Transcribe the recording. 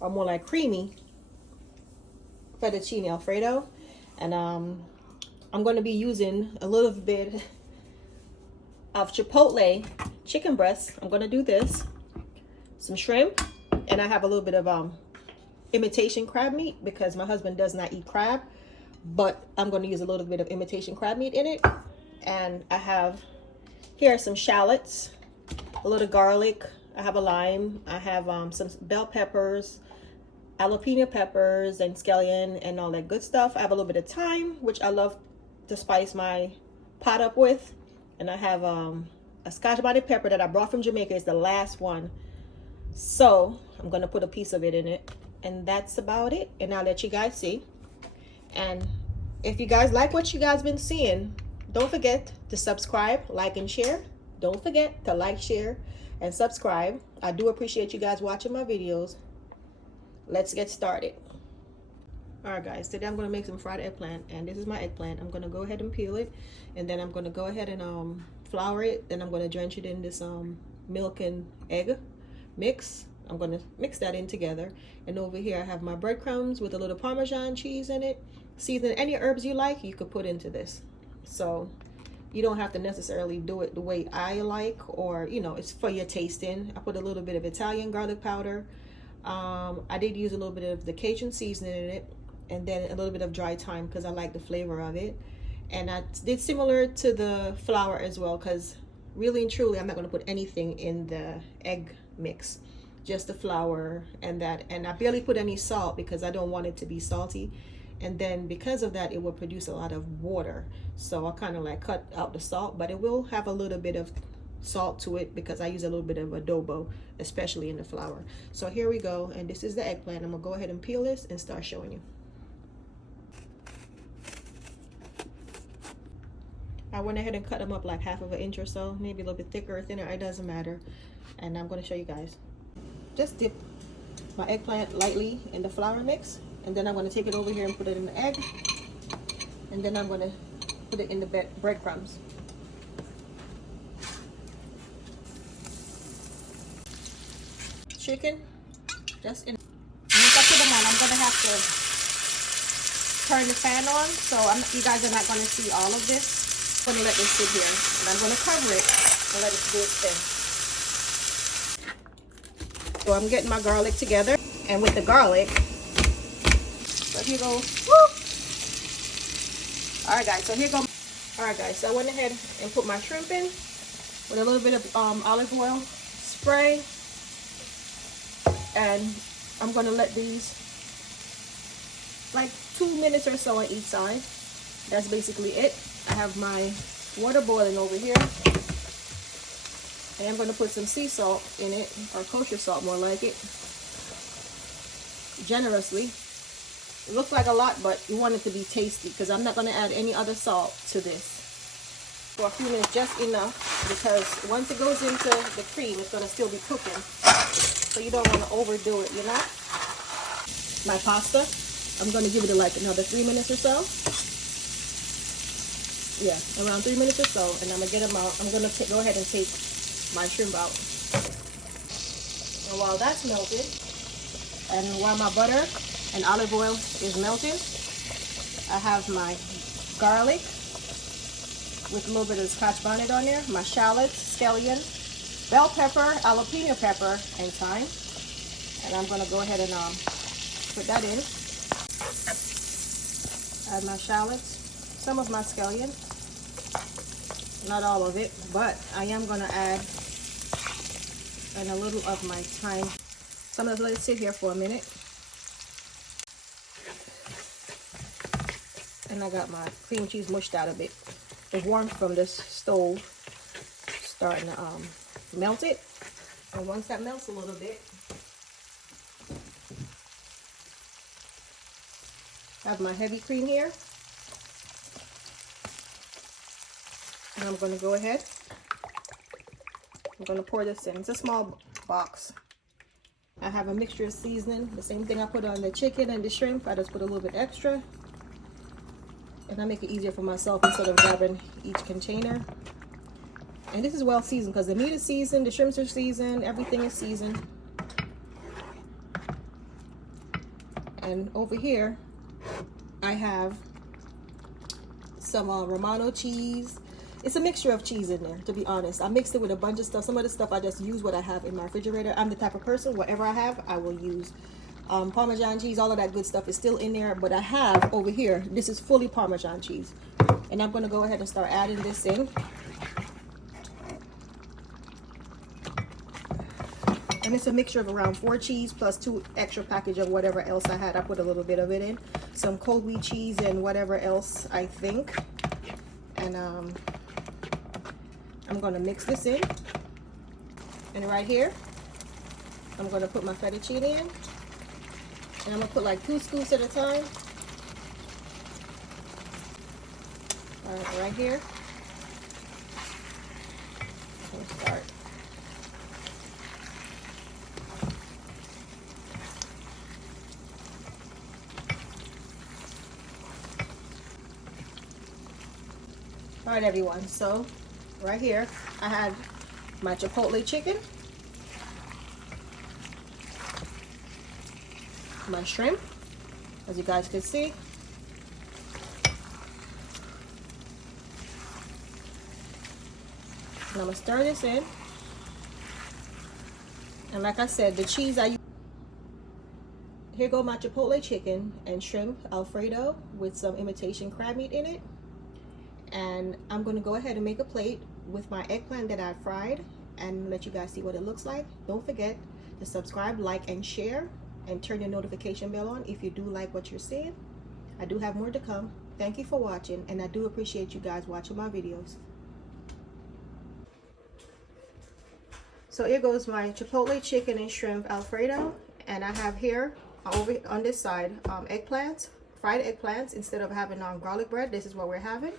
or more like creamy fettuccine Alfredo. And I'm going to be using a little bit of chipotle chicken breast. I'm going to do this, some shrimp, and I have a little bit of imitation crab meat because my husband does not eat crab, but I'm going to use a little bit of imitation crab meat in it. And I have here some shallots, a little garlic, I have a lime, I have some bell peppers, jalapeno peppers, and scallion, and all that good stuff. I have a little bit of thyme, which I love to spice my pot up with. And I have a scotch bonnet pepper that I brought from Jamaica. It's the last one. So I'm going to put a piece of it in it. And that's about it. And I'll let you guys see. And if you guys like what you guys been seeing, don't forget to subscribe, like, and share. Don't forget to like, share, and subscribe. I do appreciate you guys watching my videos. Let's get started. All right, guys, today I'm going to make some fried eggplant, and this is my eggplant. I'm going to go ahead and peel it, and then I'm going to go ahead and flour it. Then I'm going to drench it in this milk and egg mix. I'm going to mix that in together. And over here I have my breadcrumbs with a little Parmesan cheese in it. Season any herbs you like, you could put into this. So you don't have to necessarily do it the way I like, or you know, it's for your tasting. I put a little bit of Italian garlic powder. I did use a little bit of the Cajun seasoning in it, and then a little bit of dry thyme because I like the flavor of it. And I did similar to the flour as well, because really and truly I'm not going to put anything in the egg mix, just the flour and that. And I barely put any salt because I don't want it to be salty, and then because of that it will produce a lot of water. So I kind of like cut out the salt, but it will have a little bit of salt to it because I use a little bit of adobo, especially in the flour. So here we go, and this is the eggplant. I'm gonna go ahead and peel this and start showing you. I went ahead and cut them up like half of an inch or so, maybe a little bit thicker or thinner, it doesn't matter. And I'm going to show you guys. Just dip my eggplant lightly in the flour mix, and then I'm going to take it over here and put it in the egg, and then I'm going to put it in the breadcrumbs. Chicken, just in. Once I put them on, I'm going to have to turn the fan on, so you guys are not going to see all of this. I'm going to let this sit here, and I'm going to cover it and let it do its thing. So I'm getting my garlic together, and with the garlic, so here goes. Woo! All right, guys. So here goes. All right, guys. So I went ahead and put my shrimp in with a little bit of olive oil spray, and I'm going to let these like 2 minutes or so on each side. That's basically it. I have my water boiling over here, and I'm going to put some sea salt in it, or kosher salt more like it, generously. It looks like a lot, but you want it to be tasty because I'm not going to add any other salt to this for a few minutes, just enough, because once it goes into the cream it's going to still be cooking, so you don't want to overdo it, you know. My pasta, I'm going to give it like another 3 minutes or so. Yeah, around 3 minutes or so, and I'm gonna get them out. I'm gonna go ahead and take my shrimp out. And while that's melted, and while my butter and olive oil is melting, I have my garlic with a little bit of scotch bonnet on there, my shallots, scallion, bell pepper, jalapeno pepper, and thyme. And I'm gonna go ahead and put that in. Add my shallots, some of my scallion, not all of it, but I am going to add and a little of my thyme. So I'm going to let it sit here for a minute. And I got my cream cheese mushed out a bit. The warmth from this stove starting to melt it. And once that melts a little bit, I have my heavy cream here. And I'm going to go ahead. I'm going to pour this in. It's a small box. I have a mixture of seasoning. The same thing I put on the chicken and the shrimp. I just put a little bit extra. And I make it easier for myself instead of grabbing each container. And this is well seasoned because the meat is seasoned, the shrimps are seasoned, everything is seasoned. And over here, I have some Romano cheese. It's a mixture of cheese in there, to be honest. I mixed it with a bunch of stuff. Some of the stuff I just use what I have in my refrigerator. I'm the type of person, whatever I have, I will use. Parmesan cheese, all of that good stuff is still in there. But I have over here, this is fully Parmesan cheese. And I'm going to go ahead and start adding this in. And it's a mixture of around 4 cheese plus 2 extra package of whatever else I had. I put a little bit of it in. Some cold wheat cheese and whatever else I think. And I'm going to mix this in. And right here, I'm going to put my fettuccine in. And I'm going to put like 2 scoops at a time. All right here. I'm going to start. All right, everyone, so right here I had my chipotle chicken, my shrimp, as you guys can see, and I'm gonna stir this in. And like I said, the cheese I use. Here go my chipotle chicken and shrimp Alfredo with some imitation crab meat in it. And I'm going to go ahead and make a plate with my eggplant that I fried and let you guys see what it looks like. Don't forget to subscribe, like, and share, and turn your notification bell on if you do like what you're seeing. I do have more to come. Thank you for watching, and I do appreciate you guys watching my videos. So here goes my chipotle chicken and shrimp Alfredo, and I have here over on this side eggplants, fried eggplants. Instead of having garlic bread, this is what we're having.